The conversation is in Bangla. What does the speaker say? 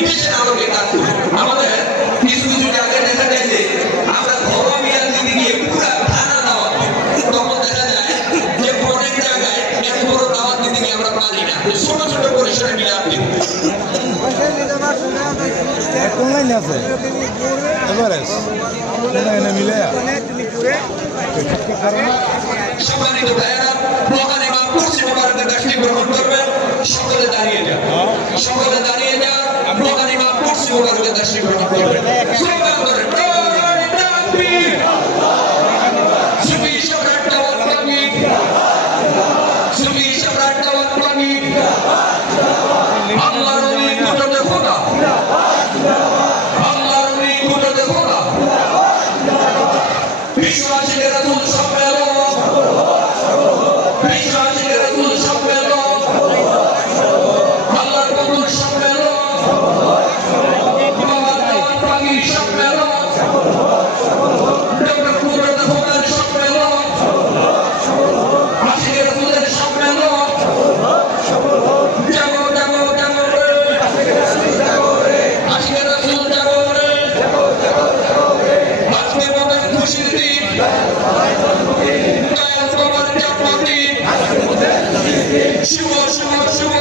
দেশের আলোকে কাজ করি। আমাদের কিছু কিছু জায়গায় দেখা যায় যে আমরা ঘরোয়া মিলাদ দিতে গিয়ে পুরা থানা দাওয়াত দিই। তখন দেখা যায় যে অনেক জায়গায় এত বড় দাওয়াত দিতে গিয়ে আমরা পারি না, ছোট ছোট পরিসরে মিলাদ দিই। অনলাইন আছে এভারেজ এনে মিলে সম্মানিত ভাইয়েরা, মহান ইমাম কুরসি মুবারকের কাছে গ্রহণ করবেন। সকলে দাঁড়িয়ে যান, সকলে দাঁড়িয়ে যান। মহান ইমাম কুরসি মুবারকের কাছে গ্রহণ করবেন। স্লোগান করেন, নারায়ে তাকবীর, সুফি সম্রাট দাওয়াত কমিটি, সুফি সম্রাট দাওয়াত কমিটি, আল্লাহর ওলি কুদরতে খোদা, আল্লাহর ওলি কুদরতে খোদা, বিশ্ব আশিকের রাসূল সম্মেলন, বিশ্ব আশিকের রাসূল সম্মেলন, আল্লাহর বন্ধুর সম্মেলন, বাবার দাওয়াত পাখির সম্মেলন, ডক্টর কুদরতে খোদার সম্মেলন, আশিকের রাসূলের সম্মেলন। জাগো জাগো জাগো রে, আশিকের রাসূল জাগো রে, আজকে আমাদের খুশির দিন, দয়াল বাবার জন্মদিন, শুভ শুভ শুভ